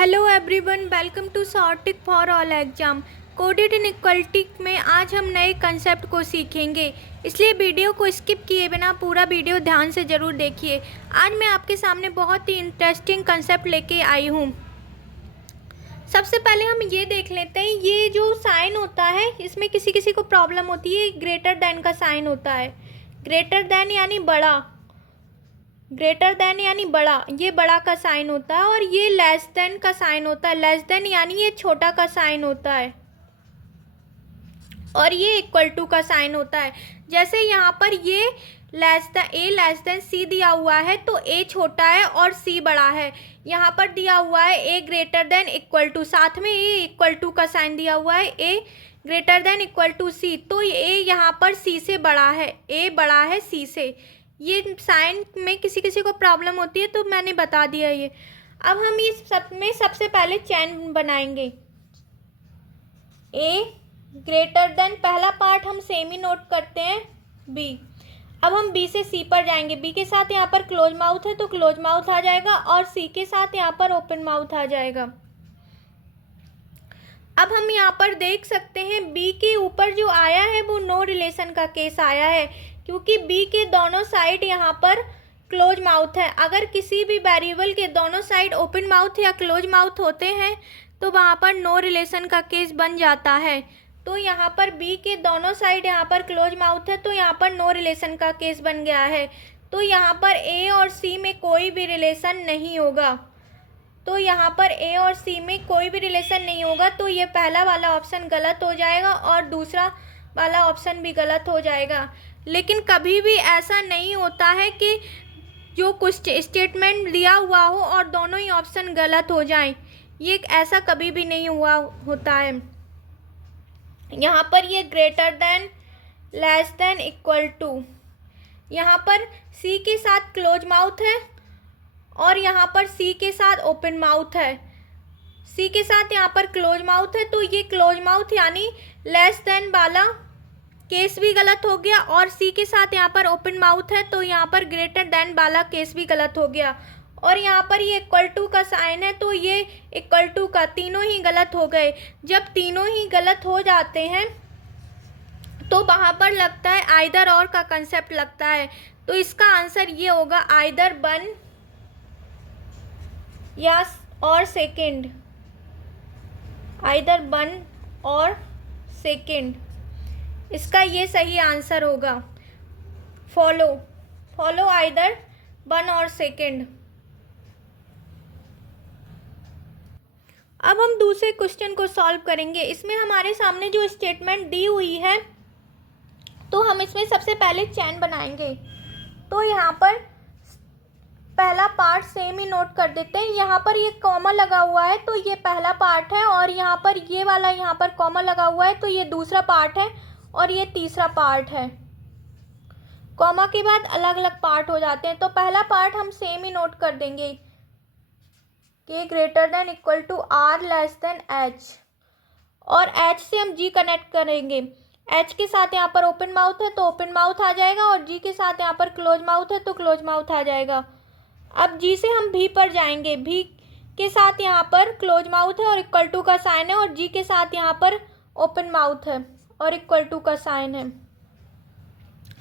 Hello everyone, welcome to Sortic for all exam. Coded inequality में आज हम नए कंसेप्ट को सीखेंगे, इसलिए वीडियो को स्किप किए बिना पूरा वीडियो ध्यान से ज़रूर देखिए। आज मैं आपके सामने बहुत ही इंटरेस्टिंग कंसेप्ट लेके आई हूँ। सबसे पहले हम ये देख लेते हैं, ये जो साइन होता है इसमें किसी किसी को प्रॉब्लम होती है। ग्रेटर देन का साइन होता है, ग्रेटर देन यानी बड़ा, ग्रेटर देन यानी बड़ा, ये बड़ा का साइन होता है। और ये लेस देन का साइन होता है, लेस देन यानी ये छोटा का साइन होता है। और ये इक्वल टू का साइन होता है। जैसे यहाँ पर ये लेस देन सी दिया हुआ है तो ए छोटा है और सी बड़ा है। यहाँ पर दिया हुआ है ए ग्रेटर देन इक्वल टू, साथ में ए इक्वल टू का साइन दिया हुआ है, ए ग्रेटर देन इक्वल टू सी, तो ए यहाँ पर सी से बड़ा है, ए बड़ा है सी से। ये साइन में किसी किसी को प्रॉब्लम होती है तो मैंने बता दिया ये। अब हम इस सब में सबसे पहले चैन बनाएंगे। ए ग्रेटर देन, पहला पार्ट हम सेम ही नोट करते हैं, बी। अब हम बी से सी पर जाएंगे। बी के साथ यहाँ पर क्लोज माउथ है तो क्लोज माउथ आ जाएगा, और सी के साथ यहाँ पर ओपन माउथ आ जाएगा। अब हम यहाँ पर देख सकते हैं बी के ऊपर जो आया है वो नो रिलेशन का केस आया है, क्योंकि बी के दोनों साइड यहाँ पर क्लोज माउथ है। अगर किसी भी वेरिएबल के दोनों साइड ओपन माउथ या क्लोज माउथ होते हैं तो वहाँ पर नो रिलेशन का केस बन जाता है। तो यहाँ पर बी के दोनों साइड यहाँ पर क्लोज माउथ है तो यहाँ पर नो रिलेशन का केस बन गया है। तो यहाँ पर ए और सी में कोई भी रिलेशन नहीं होगा, तो यहाँ पर ए और सी में कोई भी रिलेशन नहीं होगा, तो ये पहला वाला ऑप्शन गलत हो जाएगा और दूसरा वाला ऑप्शन भी गलत हो जाएगा। लेकिन कभी भी ऐसा नहीं होता है कि जो कुछ स्टेटमेंट दिया हुआ हो और दोनों ही ऑप्शन गलत हो जाएं, ये ऐसा कभी भी नहीं हुआ होता है। यहाँ पर ये greater than, less than, equal to, यहाँ पर सी के साथ क्लोज माउथ है और यहाँ पर सी के साथ ओपन माउथ है। सी के साथ यहाँ पर क्लोज माउथ है तो ये क्लोज माउथ यानी लेस देन वाला केस भी गलत हो गया, और सी के साथ यहाँ पर ओपन माउथ है तो यहाँ पर ग्रेटर देन वाला केस भी गलत हो गया। और यहाँ पर ये इक्वल टू का साइन है तो ये इक्वल टू का, तीनों ही गलत हो गए। जब तीनों ही गलत हो जाते हैं तो वहाँ पर लगता है आइदर और का कंसेप्ट लगता है, तो इसका आंसर ये होगा आइदर वन या और सेकेंड, आइदर वन और सेकेंड, इसका ये सही आंसर होगा। फॉलो आइदर वन और सेकेंड। अब हम दूसरे क्वेश्चन को सॉल्व करेंगे। इसमें हमारे सामने जो स्टेटमेंट दी हुई है तो हम इसमें सबसे पहले चैन बनाएंगे। तो यहाँ पर पहला पार्ट सेम ही नोट कर देते हैं। यहाँ पर ये कॉमा लगा हुआ है तो ये पहला पार्ट है, और यहाँ पर ये वाला यहाँ पर कॉमा लगा हुआ है तो ये दूसरा पार्ट है, और ये तीसरा पार्ट है। कॉमा के बाद अलग अलग पार्ट हो जाते हैं, तो पहला पार्ट हम सेम ही नोट कर देंगे कि greater than equal to or less than H, और एच से हम जी कनेक्ट करेंगे। एच के साथ यहाँ पर ओपन माउथ है तो ओपन माउथ आ जाएगा, और जी के साथ यहाँ पर क्लोज माउथ है तो क्लोज माउथ आ जाएगा। अब जी से हम भी पर जाएंगे। भी के साथ यहाँ पर क्लोज माउथ है और इक्वल टू का साइन है, और जी के साथ यहाँ पर ओपन माउथ है और इक्वल टू का साइन है।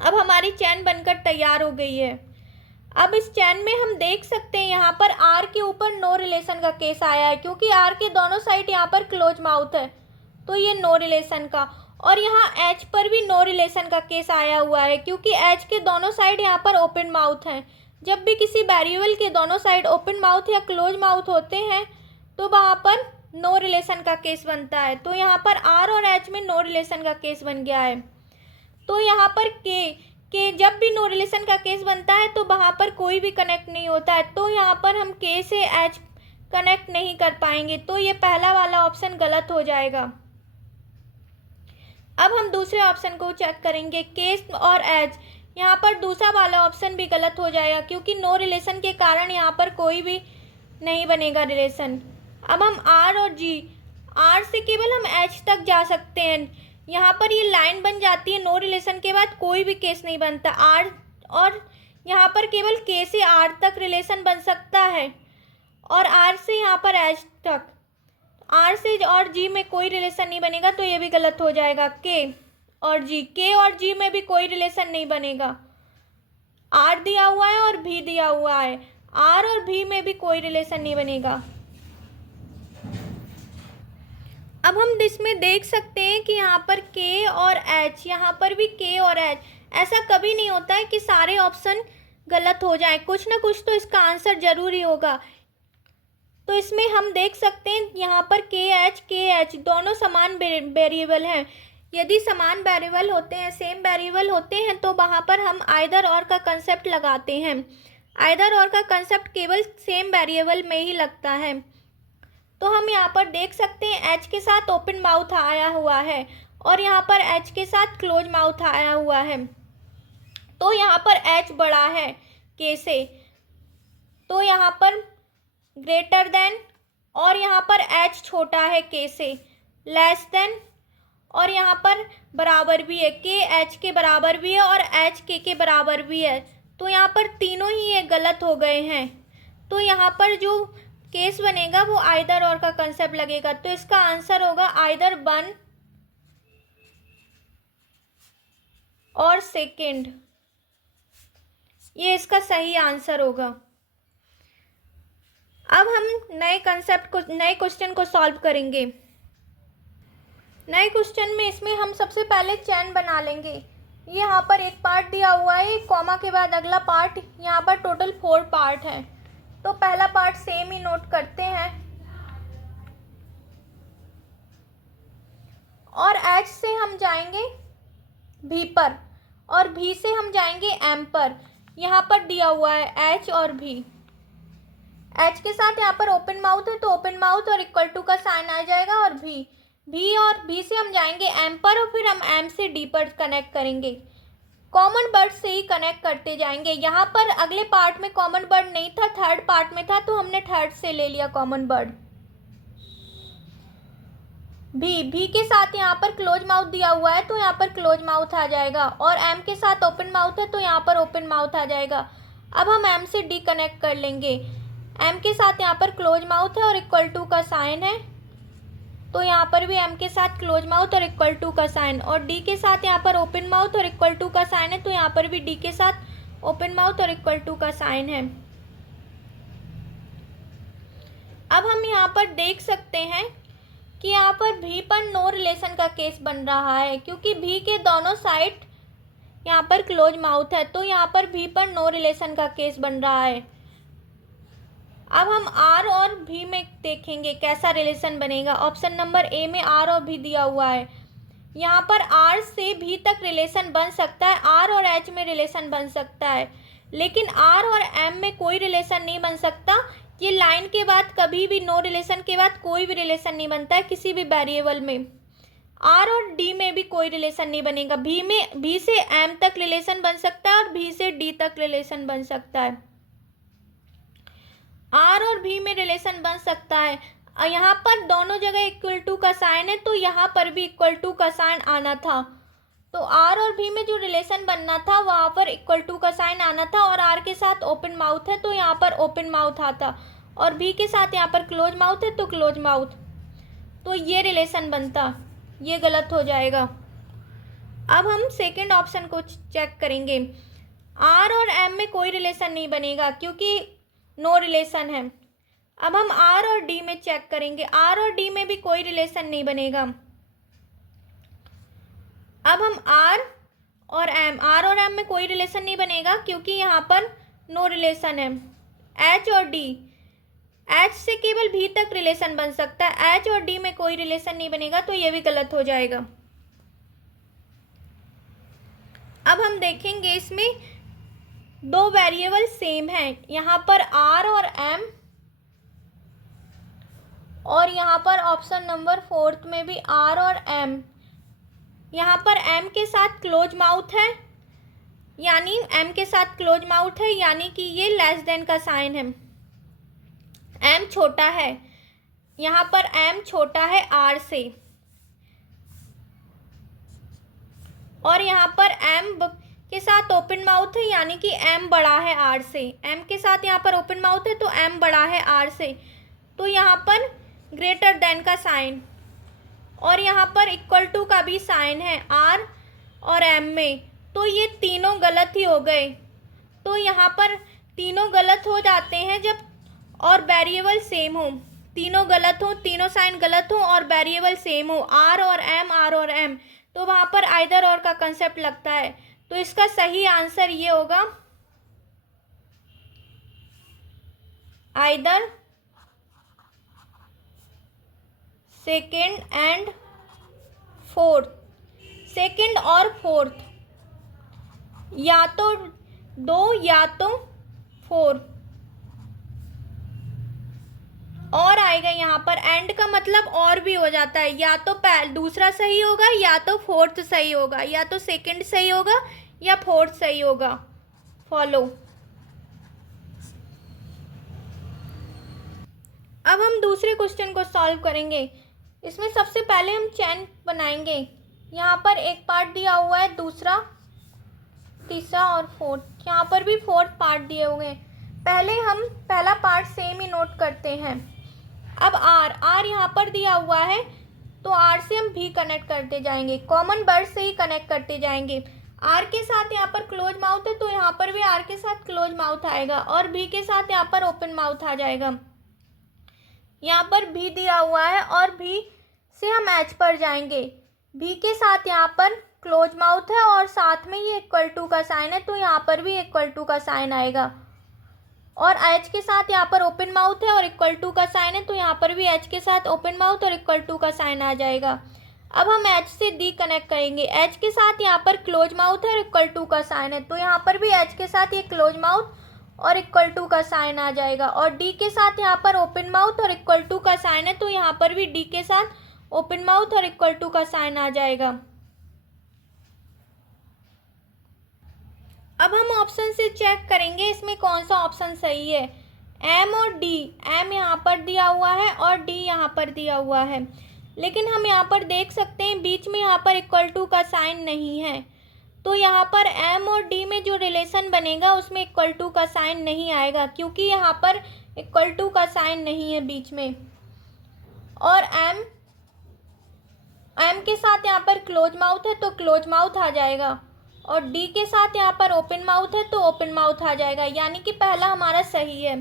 अब हमारी चैन बनकर तैयार हो गई है। अब इस चैन में हम देख सकते हैं यहाँ पर आर के ऊपर नो रिलेशन का केस आया है, क्योंकि आर के दोनों साइड यहाँ पर क्लोज माउथ है तो ये नो रिलेशन का। और यहाँ एच पर भी नो रिलेशन का केस आया हुआ है, क्योंकि एच के दोनों साइड यहाँ पर ओपन माउथ हैं। जब भी किसी वेरिएबल के दोनों साइड ओपन माउथ या क्लोज माउथ होते हैं तो वहाँ पर नो रिलेशन का केस बनता है। तो यहाँ पर आर और एच में नो रिलेशन का केस बन गया है। तो यहाँ पर के जब भी नो रिलेशन का केस बनता है तो वहाँ पर कोई भी कनेक्ट नहीं होता है, तो यहाँ पर हम के से एच कनेक्ट नहीं कर पाएंगे, तो ये पहला वाला ऑप्शन गलत हो जाएगा। अब हम दूसरे ऑप्शन को चेक करेंगे, केस और एच। यहाँ पर दूसरा वाला ऑप्शन भी गलत हो जाएगा, क्योंकि नो रिलेशन के कारण यहाँ पर कोई भी नहीं बनेगा रिलेशन। अब हम आर और जी, आर से केवल हम एच तक जा सकते हैं। यहाँ पर ये लाइन बन जाती है, नो रिलेशन के बाद कोई भी केस नहीं बनता। आर और यहाँ पर केवल के से आर तक रिलेशन बन सकता है, और आर से यहाँ पर एच तक, आर से और जी में कोई रिलेशन नहीं बनेगा, तो ये भी गलत हो जाएगा। के और जी, के और जी में भी कोई रिलेशन नहीं बनेगा। आर दिया हुआ है और भी दिया हुआ है, आर और भी में भी कोई रिलेशन नहीं बनेगा। अब हम इसमें देख सकते हैं कि यहाँ पर के और एच, यहाँ पर भी के और एच। ऐसा कभी नहीं होता है कि सारे ऑप्शन गलत हो जाए, कुछ ना कुछ तो इसका आंसर जरूर ही होगा। तो इसमें हम देख सकते हैं यहाँ पर के एच दोनों समान वेरिएबल हैं। यदि समान वेरिएबल होते हैं, सेम वेरिएबल होते हैं, तो वहाँ पर हम आइदर और का कंसेप्ट लगाते हैं। आइदर और का कंसेप्ट केवल सेम वेरिएबल में ही लगता है। तो हम यहाँ पर देख सकते हैं एच के साथ ओपन माउथ आया हुआ है और यहाँ पर एच के साथ क्लोज माउथ आया हुआ है। तो यहाँ पर एच बड़ा है के से, तो यहाँ पर ग्रेटर देन, और यहाँ पर एच छोटा है के से, लेस देन, और यहाँ पर बराबर भी है, के एच के बराबर भी है और एच के बराबर भी है। तो यहाँ पर तीनों ही ये गलत हो गए हैं। तो यहाँ पर जो केस बनेगा वो आइदर और का कंसेप्ट लगेगा। तो इसका आंसर होगा आइदर 1 और सेकेंड, ये इसका सही आंसर होगा। अब हम नए क्वेश्चन को सॉल्व करेंगे। नए क्वेश्चन में इसमें हम सबसे पहले चैन बना लेंगे। ये यहाँ पर एक पार्ट दिया हुआ है, कॉमा के बाद अगला पार्ट, यहाँ पर टोटल 4 पार्ट है। तो पहला पार्ट सेम ही नोट करते हैं और एच से हम जाएंगे भी पर और भी से हम जाएंगे एम पर। यहाँ पर दिया हुआ है एच और भी, एच के साथ यहाँ पर ओपन माउथ है तो ओपन माउथ और इक्वल टू का साइन आ जाएगा, और भी और भी से हम जाएंगे एम पर और फिर हम एम से डी पर कनेक्ट करेंगे। कॉमन वर्ड से ही कनेक्ट करते जाएंगे। यहाँ पर अगले पार्ट में कॉमन वर्ड नहीं था, थर्ड पार्ट में था, तो हमने थर्ड से ले लिया कॉमन वर्ड। भी के साथ यहाँ पर क्लोज माउथ दिया हुआ है तो यहाँ पर क्लोज माउथ आ जाएगा, और एम के साथ ओपन माउथ है तो यहाँ पर ओपन माउथ आ जाएगा। अब हम एम से डी कनेक्ट कर लेंगे। एम के साथ यहाँ पर क्लोज माउथ है और इक्वल टू का साइन है, तो यहाँ पर भी एम के साथ क्लोज माउथ और इक्वल टू का साइन, और डी के साथ यहाँ पर ओपन माउथ और इक्वल टू का साइन है, तो यहाँ पर भी डी के साथ ओपन माउथ और इक्वल टू का साइन है। अब हम यहाँ पर देख सकते हैं कि यहाँ पर भी पर नो रिलेशन का केस बन रहा है, क्योंकि भी के दोनों साइड यहाँ पर क्लोज माउथ है, तो यहाँ पर भी पर नो रिलेशन का केस बन रहा है। अब हम आर और भी में देखेंगे कैसा रिलेशन बनेगा। ऑप्शन नंबर ए में आर और भी दिया हुआ है। यहाँ पर आर से भी तक रिलेशन बन सकता है, आर और एच में रिलेशन बन सकता है, लेकिन आर और एम में कोई रिलेशन नहीं बन सकता। ये लाइन के बाद कभी भी नो रिलेशन के बाद कोई भी रिलेशन नहीं बनता है किसी भी वेरिएबल में। आर और डी में भी कोई रिलेशन नहीं बनेगा। भी से एम तक रिलेशन बन सकता है और भी से डी तक रिलेशन बन सकता है। आर और भी में रिलेशन बन सकता है। यहाँ पर दोनों जगह इक्वल टू का साइन है, तो यहाँ पर भी इक्वल टू का साइन आना था। तो आर और भी में जो रिलेशन बनना था वहाँ पर इक्वल टू का साइन आना था, और आर के साथ ओपन माउथ है तो यहाँ पर ओपन माउथ आता, और भी के साथ यहाँ पर क्लोज माउथ है तो क्लोज माउथ, तो ये रिलेशन बनता। ये गलत हो जाएगा। अब हम सेकेंड ऑप्शन को चेक करेंगे। आर और एम में कोई रिलेशन नहीं बनेगा क्योंकि नो रिलेशन है। अब हम आर और डी में चेक करेंगे। आर और डी में भी कोई रिलेशन नहीं बनेगा। अब हम आर और एम में कोई रिलेशन नहीं बनेगा क्योंकि यहाँ पर नो रिलेशन है। एच और डी, एच से केवल भी तक रिलेशन बन सकता है, एच और डी में कोई रिलेशन नहीं बनेगा, तो ये भी गलत हो जाएगा। अब हम देखेंगे इसमें दो वेरिएबल सेम हैं, यहाँ पर आर और एम, और यहाँ पर ऑप्शन नंबर 4 में भी आर और एम। यहाँ पर एम के साथ क्लोज माउथ है, यानी एम के साथ क्लोज माउथ है, यानी कि ये लेस देन का साइन है। एम छोटा है, यहाँ पर एम छोटा है आर से, और यहाँ पर एम के साथ ओपन माउथ है, यानी कि m बड़ा है r से, m के साथ यहाँ पर ओपन माउथ है तो m बड़ा है r से, तो यहाँ पर ग्रेटर देन का साइन, और यहाँ पर इक्वल टू का भी साइन है r और m में, तो ये तीनों गलत ही हो गए। तो यहाँ पर तीनों गलत हो जाते हैं जब और वेरिएबल सेम हो, तीनों गलत हो, तीनों साइन गलत हो और वेरिएबल सेम हो, r और m, तो वहाँ पर आइदर और का कंसेप्ट लगता है। तो इसका सही आंसर ये होगा either second and fourth, second और फोर्थ, या तो 2 या तो 4, और आएगा यहाँ पर। एंड का मतलब और भी हो जाता है, या तो दूसरा सही होगा या तो फोर्थ सही होगा, या तो सेकंड सही होगा या फोर्थ सही होगा। फॉलो। अब हम दूसरे क्वेश्चन को सॉल्व करेंगे। इसमें सबसे पहले हम चेन बनाएंगे। यहाँ पर एक पार्ट दिया हुआ है, दूसरा, तीसरा और फोर्थ, यहाँ पर भी फोर्थ पार्ट दिए हुए हैं। पहले हम पहला पार्ट सेम ही नोट करते हैं। अब आर यहाँ पर दिया हुआ है तो आर से हम भी कनेक्ट करते जाएंगे, कॉमन वर्ड से ही कनेक्ट करते जाएंगे। आर के साथ यहाँ पर क्लोज माउथ है तो यहाँ पर भी आर के साथ क्लोज माउथ आएगा, और भी के साथ यहाँ पर ओपन माउथ आ जाएगा। यहाँ पर भी दिया हुआ है और भी से हम एच पर जाएंगे। भी के साथ यहाँ पर क्लोज माउथ है और साथ में ये इक्वल टू का साइन है तो यहाँ पर भी इक्वल टू का साइन आएगा, और एच के साथ यहाँ पर ओपन माउथ है और इक्वल टू का साइन है तो यहाँ पर भी एच के साथ ओपन माउथ और इक्वल टू का साइन आ जाएगा। अब हम एच से डी कनेक्ट करेंगे। एच के साथ यहाँ पर क्लोज माउथ है और इक्वल टू का साइन है तो यहाँ पर भी एच के साथ ये क्लोज माउथ और इक्वल टू का साइन आ जाएगा, और डी के साथ यहाँ पर ओपन माउथ और इक्वल टू का साइन है तो यहाँ पर भी डी के साथ ओपन माउथ और इक्वल टू का साइन आ जाएगा। अब हम ऑप्शन से चेक करेंगे इसमें कौन सा ऑप्शन सही है। एम और डी, एम यहाँ पर दिया हुआ है और डी यहाँ पर दिया हुआ है, लेकिन हम यहाँ पर देख सकते हैं बीच में यहाँ पर इक्वल टू का साइन नहीं है, तो यहाँ पर एम और डी में जो रिलेशन बनेगा उसमें इक्वल टू का साइन नहीं आएगा, क्योंकि यहाँ पर इक्वल टू का साइन नहीं है बीच में। और एम के साथ यहाँ पर क्लोज माउथ है तो क्लोज माउथ आ जाएगा, और डी के साथ यहाँ पर ओपन माउथ है तो ओपन माउथ आ जाएगा, यानी कि पहला हमारा सही है।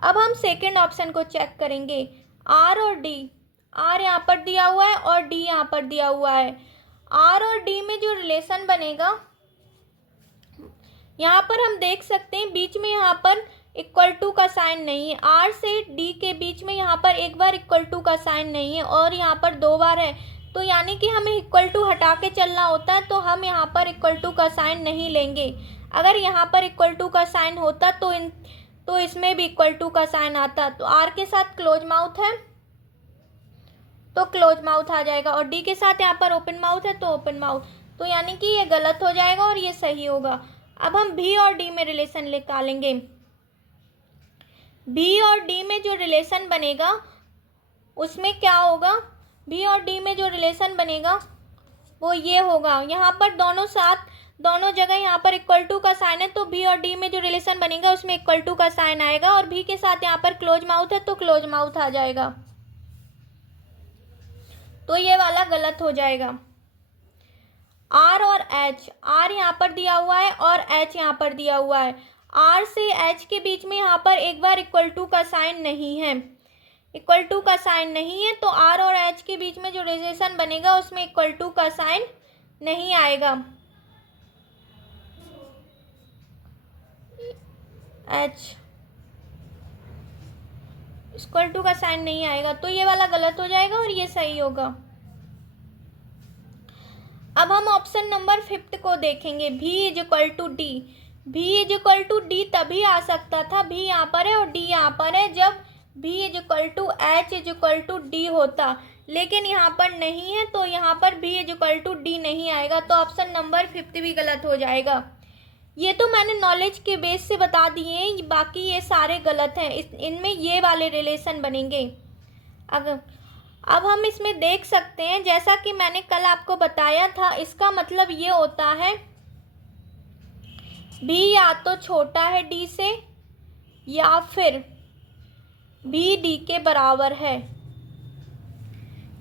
अब हम सेकंड ऑप्शन को चेक करेंगे। आर और डी, आर यहाँ पर दिया हुआ है और डी यहाँ पर दिया हुआ है। आर और डी में जो रिलेशन बनेगा, यहाँ पर हम देख सकते हैं बीच में यहाँ पर इक्वल टू का साइन नहीं है। आर से डी के बीच में यहाँ पर एक बार इक्वल टू का साइन नहीं है और यहाँ पर 2 बार है, तो यानी कि हमें इक्वल टू हटा के चलना होता है, तो हम यहाँ पर इक्वल टू का साइन नहीं लेंगे। अगर यहाँ पर इक्वल टू का साइन होता तो इसमें भी इक्वल टू का साइन आता। तो आर के साथ क्लोज माउथ है तो क्लोज माउथ आ जाएगा, और डी के साथ यहाँ पर ओपन माउथ है तो ओपन माउथ, तो यानी कि ये गलत हो जाएगा और ये सही होगा। अब हम भी और डी में रिलेशन निकालेंगे। भी और डी में जो रिलेशन बनेगा उसमें क्या होगा, भी और डी में जो रिलेशन बनेगा वो ये होगा, यहाँ पर दोनों जगह यहाँ पर इक्वल टू का साइन है तो भी और डी में जो रिलेशन बनेगा उसमें इक्वल टू का साइन आएगा, और भी के साथ यहाँ पर क्लोज माउथ है तो क्लोज माउथ आ जाएगा, तो ये वाला गलत हो जाएगा। आर और एच, आर यहाँ पर दिया हुआ है और एच यहाँ पर दिया हुआ है। आर से एच के बीच में यहाँ पर एक बार इक्वल टू का साइन नहीं है, इक्वल टू का साइन नहीं है, तो आर और एच के बीच में जो रिलेशन बनेगा उसमें इक्वल टू का साइन नहीं आएगा। एच इक्वल टू का साइन नहीं आएगा, तो ये वाला गलत हो जाएगा और ये सही होगा। अब हम ऑप्शन नंबर 5 को देखेंगे। भी इज इक्वल टू डी, भी इज इक्वल टू डी तभी आ सकता था, भी यहाँ पर है और डी यहाँ पर है, जब भी is equal to H is equal to D होता, लेकिन यहाँ पर नहीं है तो यहाँ पर भी इज इक्वल टू डी नहीं आएगा, तो ऑप्शन नंबर 5 भी गलत हो जाएगा। ये तो मैंने नॉलेज के बेस से बता दिए हैं, बाकी ये सारे गलत हैं, इनमें ये वाले रिलेशन बनेंगे। अब हम इसमें देख सकते हैं, जैसा कि मैंने कल आपको बताया था, इसका मतलब ये होता है भी या तो छोटा है डी से या फिर भी डी के बराबर है।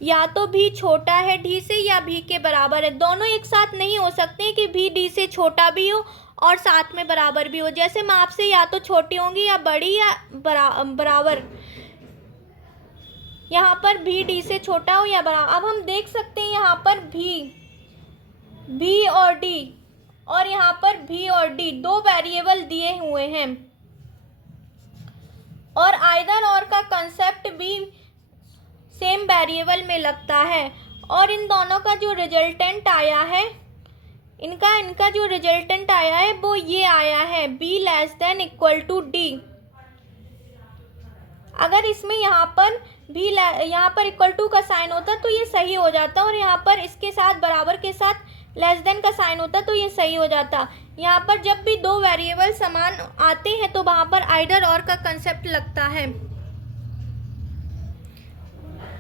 या तो भी छोटा है डी से या भी के बराबर है। दोनों एक साथ नहीं हो सकते कि भी डी से छोटा भी हो और साथ में बराबर भी हो। जैसे माप से या तो छोटी होंगी या बड़ी या बराबर। यहाँ पर भी डी से छोटा हो या बराबर। अब हम देख सकते हैं यहाँ पर भी और डी और यहाँ पर भी और डी दो वेरिएबल दिए हुए हैं और आइदर और का कंसेप्ट भी सेम वेरिएबल में लगता है और इन दोनों का जो रिजल्टेंट आया है इनका जो रिजल्टेंट आया है वो ये आया है b less than equal to D. अगर इसमें यहाँ पर इक्वल टू का साइन होता तो ये सही हो जाता और यहाँ पर इसके साथ बराबर के साथ लेस देन का साइन होता तो ये सही हो जाता। यहाँ पर जब भी दो वेरिएबल समान आते हैं तो वहाँ पर आइदर और का कंसेप्ट लगता है।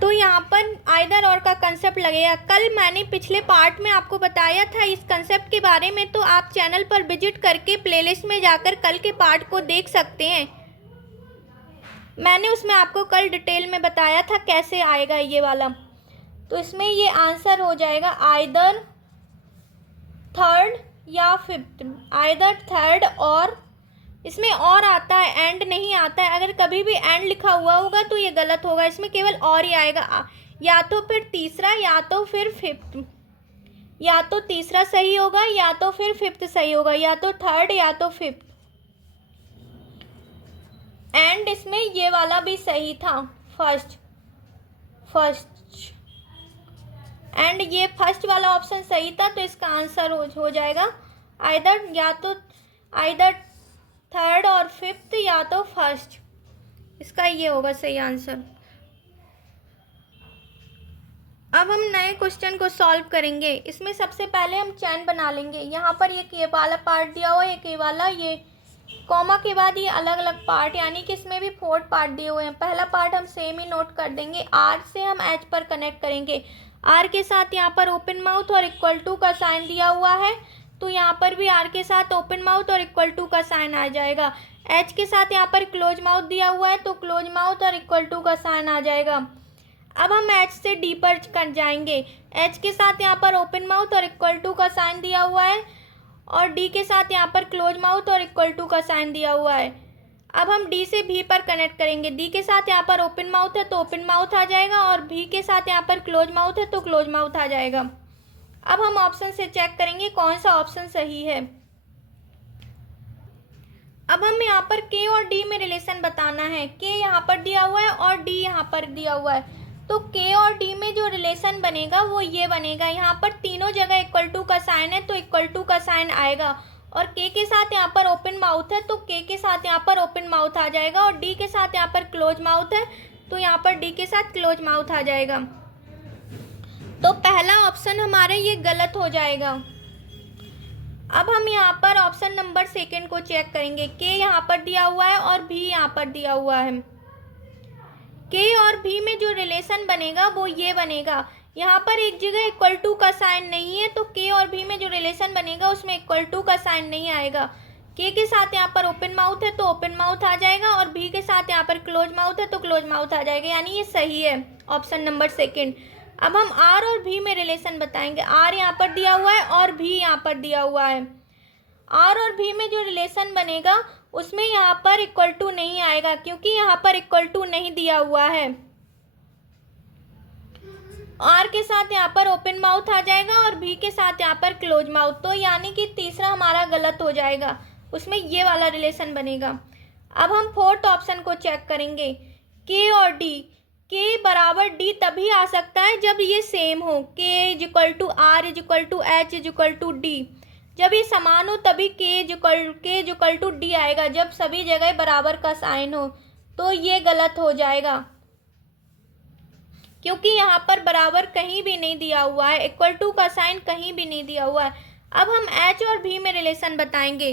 तो यहाँ पर आइदर और का कंसेप्ट लगेगा। कल मैंने पिछले पार्ट में आपको बताया था इस कंसेप्ट के बारे में, तो आप चैनल पर विजिट करके प्लेलिस्ट में जाकर कल के पार्ट को देख सकते हैं। मैंने उसमें आपको कल डिटेल में बताया था कैसे आएगा ये वाला। तो इसमें ये आंसर हो जाएगा आइदर थर्ड या फिफ्थ। आइदर थर्ड और इसमें और आता है, एंड नहीं आता है। अगर कभी भी एंड लिखा हुआ होगा तो ये गलत होगा, इसमें केवल और ही आएगा। या तो फिर तीसरा या तो फिर फिफ्थ, या तो तीसरा सही होगा या तो फिर फिफ्थ सही होगा, या तो थर्ड या तो फिफ्थ। एंड इसमें ये वाला भी सही था, फर्स्ट एंड ये फर्स्ट वाला ऑप्शन सही था। तो इसका आंसर हो जाएगा आइदर या तो आइदर थर्ड और फिफ्थ या तो फर्स्ट। इसका ये होगा सही आंसर। अब हम नए क्वेश्चन को सॉल्व करेंगे। इसमें सबसे पहले हम चैन बना लेंगे। यहाँ पर एक ये वाला पार्ट दिया हुआ है, एक ये वाला, ये कॉमा के बाद ये अलग अलग पार्ट, यानी कि इसमें भी 4 पार्ट दिए हुए हैं। पहला पार्ट हम सेम ही नोट कर देंगे। आर से हम एच पर कनेक्ट करेंगे। आर के साथ यहाँ पर ओपन माउथ और इक्वल टू का साइन दिया हुआ है, तो यहाँ पर भी आर के साथ ओपन माउथ और इक्वल टू का साइन आ जाएगा। एच के साथ यहाँ पर क्लोज माउथ दिया हुआ है, तो क्लोज माउथ और इक्वल टू का साइन आ जाएगा। अब हम एच से डी पर कर जाएंगे। एच के साथ यहाँ पर ओपन माउथ और इक्वल टू का साइन दिया हुआ है और डी के साथ यहाँ पर क्लोज माउथ और इक्वल टू का साइन दिया हुआ है। अब हम डी से भी पर कनेक्ट करेंगे। डी के साथ यहाँ पर ओपन माउथ है तो ओपन माउथ आ जाएगा और भी के साथ यहाँ पर क्लोज माउथ है तो क्लोज माउथ आ जाएगा। अब हम ऑप्शन से चेक करेंगे कौन सा ऑप्शन सही है। अब हम यहाँ पर के और डी में रिलेशन बताना है। के यहाँ पर दिया हुआ है और डी यहाँ पर दिया हुआ है, तो के और डी में जो रिलेशन बनेगा वो ये बनेगा। यहाँ पर तीनों जगह इक्वल टू का साइन है तो इक्वल टू का साइन आएगा और के साथ यहाँ पर ओपन माउथ है तो के साथ यहाँ पर ओपन माउथ आ जाएगा और डी के साथ यहाँ पर क्लोज माउथ है तो यहाँ पर डी के साथ क्लोज माउथ आ जाएगा। तो पहला ऑप्शन हमारे ये गलत हो जाएगा। अब हम यहाँ पर ऑप्शन नंबर सेकंड को चेक करेंगे। के यहाँ पर दिया हुआ है और भी यहाँ पर दिया हुआ है। के और भी में जो रिलेशन बनेगा वो ये बनेगा। यहाँ पर एक जगह इक्वल टू का साइन नहीं है तो के और भी में जो रिलेशन बनेगा उसमें इक्वल टू का साइन नहीं आएगा। के साथ यहाँ पर ओपन माउथ है तो ओपन माउथ आ जाएगा और भी के साथ यहाँ पर क्लोज माउथ है तो क्लोज माउथ आ जाएगा, यानी ये सही है ऑप्शन नंबर सेकंड। अब हम आर और भी में रिलेशन बताएंगे। आर यहाँ पर दिया हुआ है और भी यहाँ पर दिया हुआ है। आर और भी में जो रिलेशन बनेगा उसमें यहाँ पर इक्वल टू नहीं आएगा क्योंकि यहाँ पर इक्वल टू नहीं दिया हुआ है। आर के साथ यहाँ पर ओपन माउथ आ जाएगा और भी के साथ यहाँ पर क्लोज माउथ, तो यानी कि तीसरा हमारा गलत हो जाएगा, उसमें ये वाला रिलेशन बनेगा। अब हम फोर्थ ऑप्शन को चेक करेंगे। के और डी, के बराबर डी तभी आ सकता है जब ये सेम हो। K is equal to R is equal to H is equal to D. जब ये समान हो तभी के इज इक्वल टू डी आएगा, जब सभी जगह बराबर का साइन हो। तो ये गलत हो जाएगा क्योंकि यहाँ पर बराबर कहीं भी नहीं दिया हुआ है, इक्वल टू का साइन कहीं भी नहीं दिया हुआ है। अब हम एच और भी में रिलेशन बताएंगे।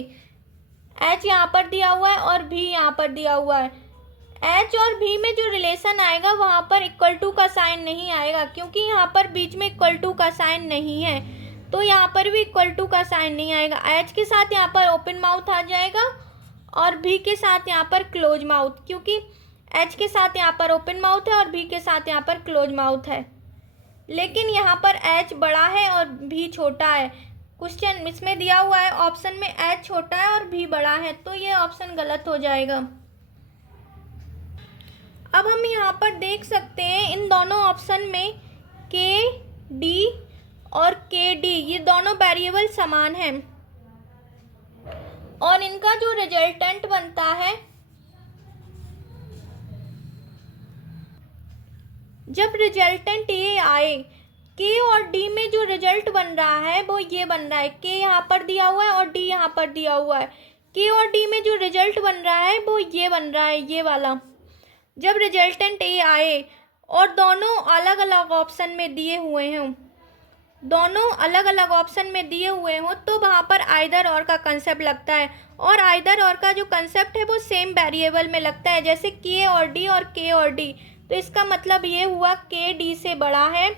एच यहाँ पर दिया हुआ है और भी यहाँ पर दिया हुआ है। एच और भी में जो रिलेशन आएगा वहाँ पर इक्वल टू का साइन नहीं आएगा क्योंकि यहाँ पर बीच में इक्वल टू का साइन नहीं है। तो यहाँ पर भी इक्वल टू का साइन नहीं आएगा। एच के साथ यहाँ पर ओपन माउथ आ जाएगा और भी के साथ यहाँ पर क्लोज माउथ, क्योंकि एच के साथ यहाँ पर ओपन माउथ है और भी के साथ यहाँ पर क्लोज माउथ है। लेकिन यहाँ पर एच बड़ा है और भी छोटा है। क्वेश्चन इसमें दिया हुआ है ऑप्शन में एच छोटा है और भी बड़ा है, तो ये ऑप्शन गलत हो जाएगा। अब हम यहाँ पर देख सकते हैं इन दोनों ऑप्शन में के डी और के डी ये दोनों वेरिएबल समान हैं और इनका जो रिजल्टेंट बनता है, जब रिजल्टेंट ये आए, के और डी में जो रिजल्ट बन रहा है वो ये बन रहा है, के यहाँ पर दिया हुआ है और डी यहाँ पर दिया हुआ है। के और डी में जो रिजल्ट बन रहा है वो ये बन रहा है, ये वाला। जब रिजल्टेंट ए आए और दोनों अलग अलग ऑप्शन में दिए हुए हों, दोनों अलग अलग ऑप्शन में दिए हुए हों, तो वहाँ पर आइदर और का कंसेप्ट लगता है और आइदर और का जो कंसेप्ट है वो सेम वेरिएबल में लगता है, जैसे के और डी और के और डी। तो इसका मतलब ये हुआ के डी से बड़ा है,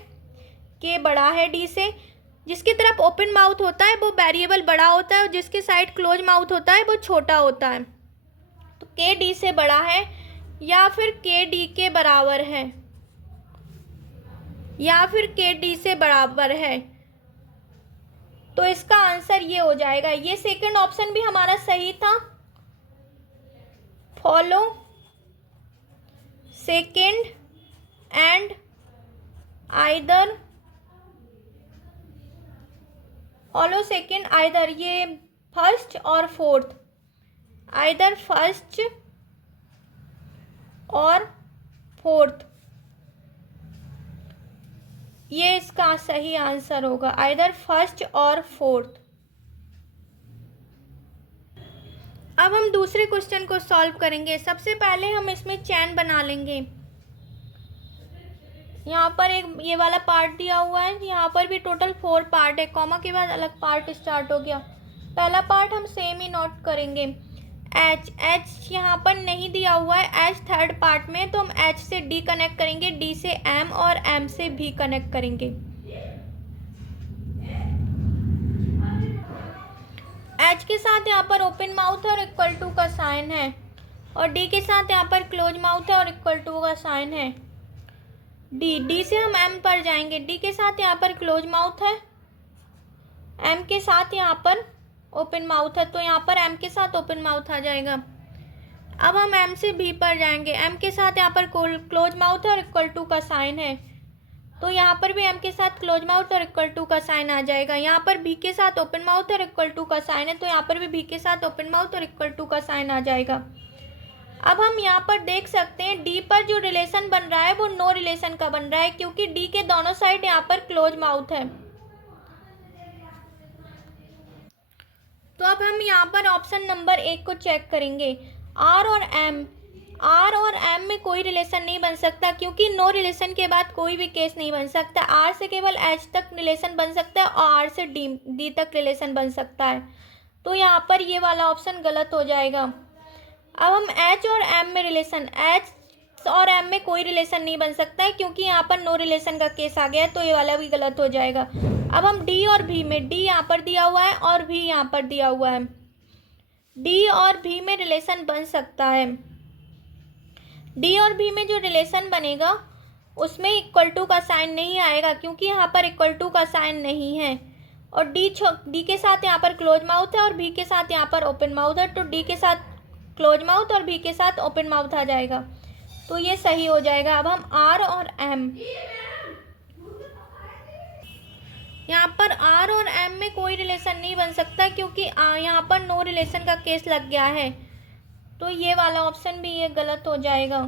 के बड़ा है डी से। जिसकी तरफ ओपन माउथ होता है वो वेरिएबल बड़ा होता है और जिसके साइड क्लोज माउथ होता है वो छोटा होता है। तो के डी से बड़ा है या फिर के डी के बराबर है या फिर के डी से बराबर है, तो इसका आंसर ये हो जाएगा। ये सेकंड ऑप्शन भी हमारा सही था। Follow second and either, follow second either, ये फर्स्ट और फोर्थ, आइदर फर्स्ट और फोर्थ, ये इसका सही आंसर होगा, आइदर फर्स्ट और फोर्थ। अब हम दूसरे क्वेश्चन को सॉल्व करेंगे। सबसे पहले हम इसमें चैन बना लेंगे। यहाँ पर एक ये वाला पार्ट दिया हुआ है, यहाँ पर भी टोटल 4 पार्ट है, कॉमा के बाद अलग पार्ट स्टार्ट हो गया। पहला पार्ट हम सेम ही नोट करेंगे। एच यहाँ पर नहीं दिया हुआ है, एच थर्ड पार्ट में, तो हम एच से डी कनेक्ट करेंगे, डी से एम और एम से भी कनेक्ट करेंगे। एच के साथ यहाँ पर ओपन माउथ है और इक्वल टू का साइन है और डी के साथ यहाँ पर क्लोज माउथ है और इक्वल टू का साइन है। डी से हम एम पर जाएंगे, डी के साथ यहाँ पर क्लोज माउथ है, एम के साथ यहाँ पर ओपन माउथ है, तो यहाँ पर एम के साथ ओपन माउथ आ जाएगा। अब हम एम से भी पर जाएंगे, एम के साथ यहाँ पर क्लोज माउथ है और इक्वल टू का साइन है, तो यहाँ पर भी एम के साथ क्लोज माउथ और इक्वल टू का साइन आ जाएगा। यहाँ पर भी के साथ ओपन माउथ और इक्वल टू का साइन है, तो यहाँ पर भी के साथ ओपन माउथ और इक्वल टू का साइन आ जाएगा। अब हम यहाँ पर देख सकते हैं डी पर जो रिलेशन बन रहा है वो नो रिलेशन का बन रहा है, क्योंकि डी के दोनों साइड यहाँ पर क्लोज माउथ है। तो अब हम यहाँ पर ऑप्शन नंबर 1 को चेक करेंगे। आर और एम में कोई रिलेशन नहीं बन सकता, क्योंकि नो रिलेशन के बाद कोई भी केस नहीं बन सकता। आर से केवल एच तक रिलेशन बन सकता है और आर से डी तक रिलेशन बन सकता है, तो यहाँ पर ये वाला ऑप्शन गलत हो जाएगा। अब हम एच और एम में रिलेशन, एच और एम में कोई रिलेशन नहीं बन सकता है, क्योंकि यहाँ पर नो रिलेशन का केस आ गया है, तो ये वाला भी गलत हो जाएगा। अब हम डी और भी में, डी यहाँ पर दिया हुआ है और भी यहाँ पर दिया हुआ है, डी और भी में रिलेशन बन सकता है। डी और भी में जो रिलेशन बनेगा उसमें इक्वल टू का साइन नहीं आएगा, क्योंकि यहाँ पर इक्वल टू का साइन नहीं है। और डी के साथ यहाँ पर क्लोज माउथ है और भी के साथ यहाँ पर ओपन माउथ है, तो डी के साथ क्लोज माउथ और भी के साथ ओपन माउथ आ जाएगा, तो ये सही हो जाएगा। अब हम आर और एम, यहाँ पर आर और एम में कोई रिलेशन नहीं बन सकता, क्योंकि यहाँ पर नो रिलेशन का केस लग गया है, तो ये वाला ऑप्शन भी ये गलत हो जाएगा।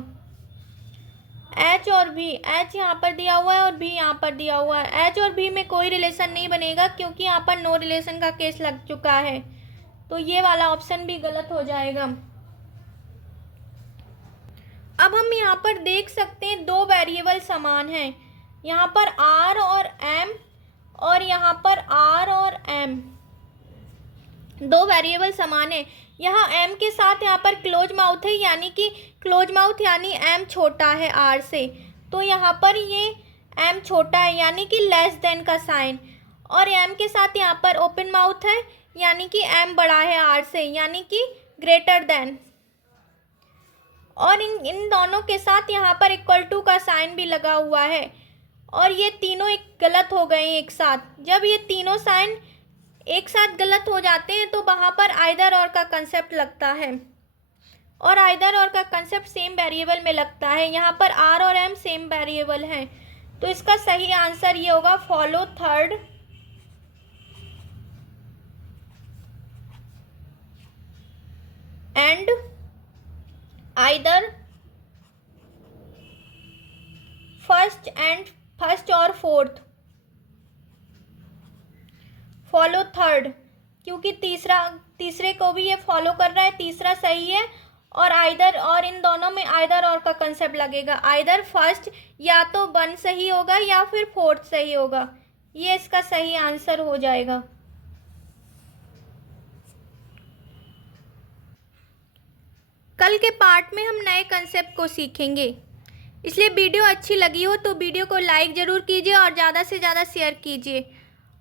एच और भी, एच यहाँ पर दिया हुआ है और भी यहाँ पर दिया हुआ है, एच और भी में कोई रिलेशन नहीं बनेगा, क्योंकि यहाँ पर नो रिलेशन का केस लग चुका है, तो ये वाला ऑप्शन भी गलत हो जाएगा। अब हम यहाँ पर देख सकते हैं 2 वेरिएबल समान हैं, यहाँ पर आर और एम और यहाँ पर आर और एम, 2 वेरिएबल समान है। यहाँ एम के साथ यहाँ पर क्लोज माउथ है, यानी कि क्लोज माउथ यानी एम छोटा है आर से, तो यहाँ पर ये एम छोटा है, यानी कि लेस देन का साइन। और एम के साथ यहाँ पर ओपन माउथ है, यानी कि एम बड़ा है आर से, यानी कि ग्रेटर देन। और इन दोनों के साथ यहाँ पर इक्वल टू का साइन भी लगा हुआ है, और ये तीनों एक गलत हो गए एक साथ। जब ये तीनों साइन एक साथ गलत हो जाते हैं तो वहाँ पर आइदर और का कंसेप्ट लगता है, और आइदर और का कंसेप्ट सेम वेरिएबल में लगता है। यहाँ पर आर और एम सेम वेरिएबल हैं, तो इसका सही आंसर ये होगा follow third and either first और फोर्थ। फॉलो थर्ड, क्योंकि तीसरे को भी ये फॉलो कर रहा है, तीसरा सही है। और आइदर और, इन दोनों में आइदर और का कंसेप्ट लगेगा। आइदर फर्स्ट या तो 1 सही होगा या फिर 4th सही होगा, ये इसका सही आंसर हो जाएगा। कल के पार्ट में हम नए कंसेप्ट को सीखेंगे, इसलिए वीडियो अच्छी लगी हो तो वीडियो को लाइक ज़रूर कीजिए और ज़्यादा से ज़्यादा शेयर कीजिए,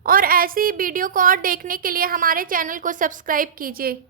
और ऐसी वीडियो को और देखने के लिए हमारे चैनल को सब्सक्राइब कीजिए।